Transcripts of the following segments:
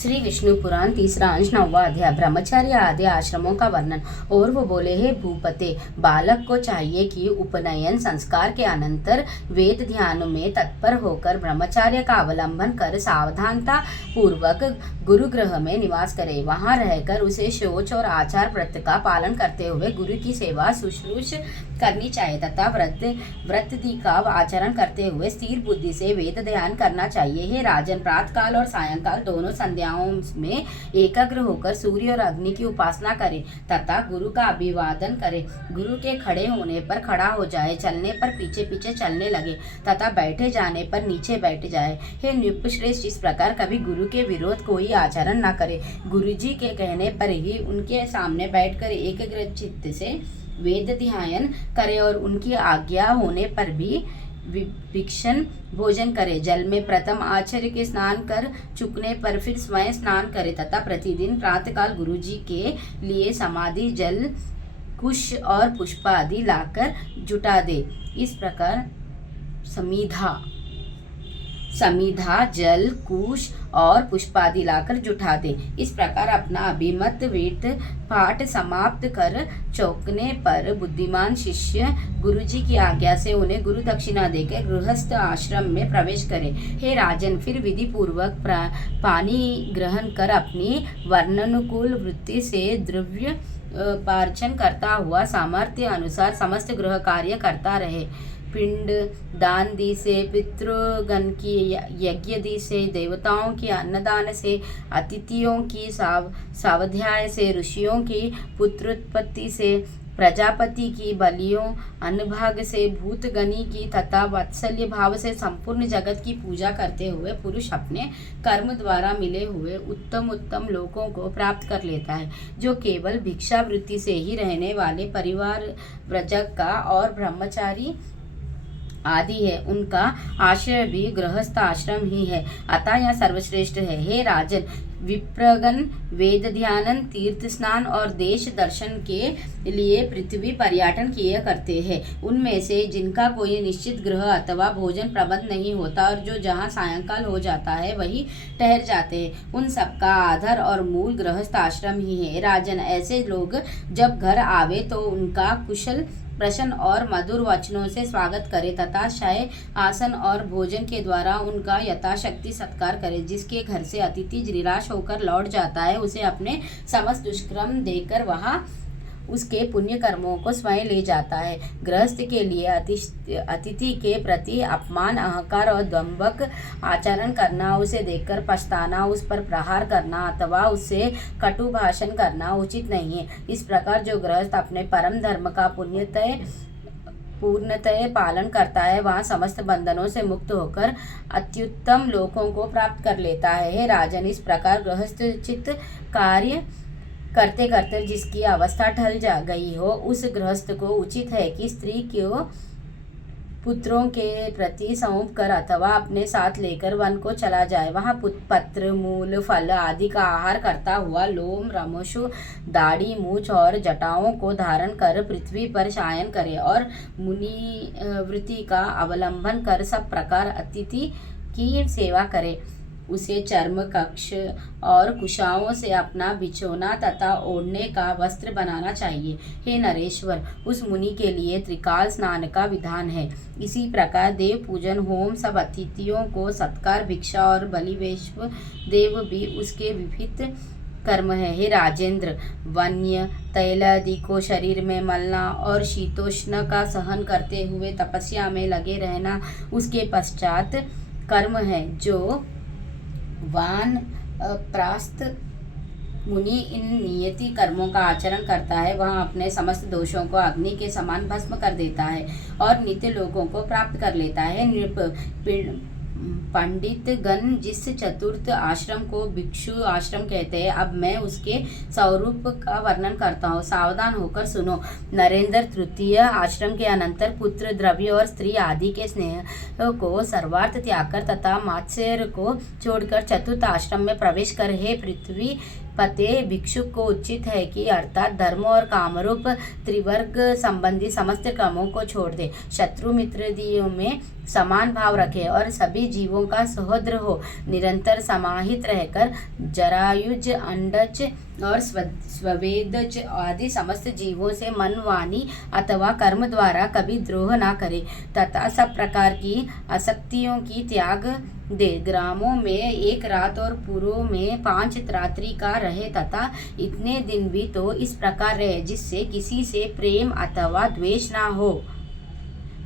श्री विष्णु पुराण तीसरा अंश 9वां अध्याय ब्रह्मचर्य आदि आश्रमों का वर्णन। और वो बोले, हे भूपते, बालक को चाहिए कि उपनयन संस्कार के अनंतर वेद ध्यान में तत्पर होकर ब्रह्मचर्य का अवलंबन कर सावधानता पूर्वक गुरुगृह में निवास करे। वहां रहकर उसे शौच और आचार व्रत का पालन करते हुए गुरु की सेवा शुश्रूष करनी चाहिए तथा व्रतदि का आचरण करते हुए स्थिर बुद्धि से वेद ध्यान करना चाहिए। हे राजन, प्रातःकाल और सायंकाल दोनों संध्याओं में एकाग्र होकर सूर्य और अग्नि की उपासना करे तथा गुरु का अभिवादन करे। गुरु के खड़े होने पर खड़ा हो जाए, चलने पर पीछे पीछे चलने लगे तथा बैठे जाने पर नीचे बैठ जाए। हे नृपश्रेष्ठ, इस प्रकार कभी गुरु के विरोध कोई आचरण न करे। गुरु जी के कहने पर ही उनके सामने बैठकर एकाग्र चित्त से वेद ध्यान करे और उनकी आज्ञा होने पर भी विक्षण भोजन करे। जल में प्रथम आचार्य के स्नान कर चुकने पर फिर स्वयं स्नान करे तथा प्रतिदिन प्रातःकाल गुरु जी के लिए समाधि जल कुश और पुष्प आदि लाकर जुटा दे। इस प्रकार समीधा जल कुश और पुष्पादि लाकर जुटा दे। इस प्रकार अपना अभिमत वेद पाठ समाप्त कर चौकने पर बुद्धिमान शिष्य गुरु जी की आज्ञा से उन्हें गुरु दक्षिणा देकर गृहस्थ आश्रम में प्रवेश करे। हे राजन, फिर विधि पूर्वक पानी ग्रहण कर अपनी वर्णानुकूल वृत्ति से द्रव्य पार्जन करता हुआ सामर्थ्य अनुसार समस्त गृह कार्य करता रहे। पिंड दान दी से, पितृगण की यज्ञ दी से, देवताओं की अन्नदान से, अतिथियों की स्वाध्याय से, ऋषियों की पुत्रोत्पत्ति से, प्रजापति की बलियों अन्नभाग से, भूतगणी की तथा वात्सल्य भाव से संपूर्ण जगत की पूजा करते हुए पुरुष अपने कर्म द्वारा मिले हुए उत्तम उत्तम लोकों को प्राप्त कर लेता है। जो केवल भिक्षावृत्ति से ही रहने वाले परिवार व्रजक का और ब्रह्मचारी आदि है, उनका आश्रय भी गृहस्थ आश्रम ही है, अतः यह सर्वश्रेष्ठ है। हे राजन, विप्रगण वेद ध्यान, तीर्थ स्नान और देश दर्शन के लिए पृथ्वी पर्यटन किए करते हैं। उनमें से जिनका कोई निश्चित गृह अथवा भोजन प्रबंध नहीं होता और जो जहाँ सायंकाल हो जाता है वही ठहर जाते हैं, उन सबका आधार और मूल गृहस्थ आश्रम ही है। राजन, ऐसे लोग जब घर आवे तो उनका कुशल प्रश्न और मधुर वचनों से स्वागत करे तथा शय आसन और भोजन के द्वारा उनका यथाशक्ति सत्कार करे। जिसके घर से अतिथि निराश होकर लौट जाता है, उसे अपने समस्त दुष्कर्म देकर वहाँ उसके पुण्य कर्मों को स्वयं ले जाता है। गृहस्थ के लिए अतिथि के प्रति अपमान, अहंकार और दंभक आचरण करना, उसे देखकर पछताना, उस पर प्रहार करना अथवा उससे कटु भाषण करना उचित नहीं है। इस प्रकार जो गृहस्थ अपने परम धर्म का पूर्णतः पालन करता है, वहाँ समस्त बंधनों से मुक्त होकर अत्युत्तम लोकों को प्राप्त कर लेता है। हे राजन, इस प्रकार गृहस्थ चित्त कार्य करते करते जिसकी अवस्था ढल जा गई हो, उस गृहस्थ को उचित है कि स्त्री को पुत्रों के प्रति सौंप कर अथवा अपने साथ लेकर वन को चला जाए। वहाँ पत्र मूल फल आदि का आहार करता हुआ लोम रमोशु दाढ़ी मूछ और जटाओं को धारण कर पृथ्वी पर शयन करे और मुनि वृत्ति का अवलंबन कर सब प्रकार अतिथि की सेवा करे। उसे चर्म कक्ष और कुशाओं से अपना बिछोना तथा ओढ़ने का वस्त्र बनाना चाहिए। हे नरेश्वर, उस मुनि के लिए त्रिकाल स्नान का विधान है। इसी प्रकार देव पूजन, होम, सब अतिथियों को सत्कार, भिक्षा और बलिवेश्व देव भी उसके विभिन्न कर्म है। हे राजेंद्र, वन्य तैल आदि को शरीर में मलना और शीतोष्ण का सहन करते हुए तपस्या में लगे रहना उसके पश्चात कर्म है। जो वानप्रस्थ मुनि इन नियति कर्मों का आचरण करता है, वह अपने समस्त दोषों को अग्नि के समान भस्म कर देता है और नित्य लोकों को प्राप्त कर लेता है। पंडित गण जिस चतुर्थ आश्रम को भिक्षु आश्रम कहते हैं, अब मैं उसके स्वरूप का वर्णन करता हूँ, सावधान होकर सुनो। नरेंद्र, तृतीय आश्रम के अनंतर पुत्र, द्रव्य और स्त्री आदि के स्नेह को सर्वार्थ त्याग कर तथा मात्सर्य को छोड़कर चतुर्थ आश्रम में प्रवेश कर। हे पृथ्वी पते, भिक्षुक को उचित है कि अर्थात धर्म और कामरूप त्रिवर्ग संबंधी समस्त कर्मों को छोड़ दे। शत्रु मित्रादियों में समान भाव रखे और सभी जीवों का सहोदर हो, निरंतर समाहित रहकर जरायुज, अंडज और स्वेदज आदि समस्त जीवों से मन, वाणी अथवा कर्म द्वारा कभी द्रोह ना करे तथा सब प्रकार की आसक्तियों की त्याग दे। ग्रामों में एक रात और पुरों में 5 रात्रि का रहे तथा इतने दिन भी तो इस प्रकार रहे जिससे किसी से प्रेम अथवा द्वेष ना हो।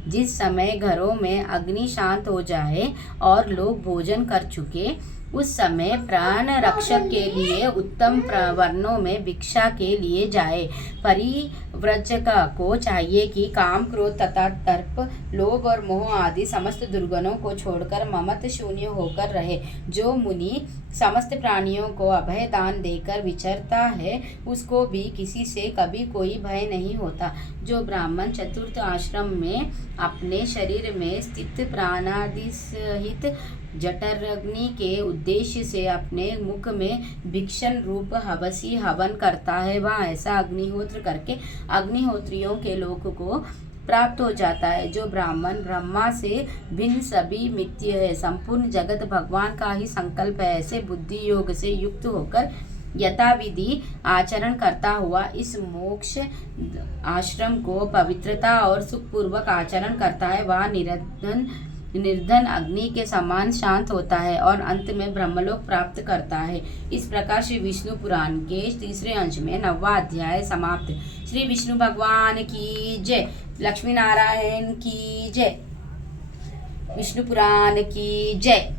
जिस समय घरों में अग्नि शांत हो जाए और लोग भोजन कर चुके, उस समय प्राण रक्षक के लिए उत्तम वर्णों में भिक्षा के लिए जाए। परिव्रजक को चाहिए कि काम, क्रोध तथा दर्प, लोभ और मोह आदि समस्त दुर्गुणों को छोड़कर ममत्व शून्य होकर रहे। जो मुनि समस्त प्राणियों को अभय दान देकर विचरता है, उसको भी किसी से कभी कोई भय नहीं होता। जो ब्राह्मण चतुर्थ आश्रम में अपने शरीर में स्थित प्राणादि सहित जठराग्नि के उद्देश्य से अपने मुख में भिक्षण रूप हवसी हवन करता है, वह ऐसा अग्निहोत्र करके अग्निहोत्रियों के लोक को प्राप्त हो जाता है। जो ब्राह्मण ब्रह्मा से भिन्न सभी मिथ्य है, संपूर्ण जगत भगवान का ही संकल्प है, ऐसे बुद्धि योग से युक्त होकर यथाविधि आचरण करता हुआ इस मोक्ष आश्रम को पवित्रता और सुखपूर्वक आचरण करता है, वह निर्धन अग्नि के समान शांत होता है और अंत में ब्रह्मलोक प्राप्त करता है। इस प्रकार श्री विष्णु पुराण के तीसरे अंश में 9वां अध्याय समाप्त। श्री विष्णु भगवान की जय। लक्ष्मी नारायण की जय। विष्णु पुराण की जय।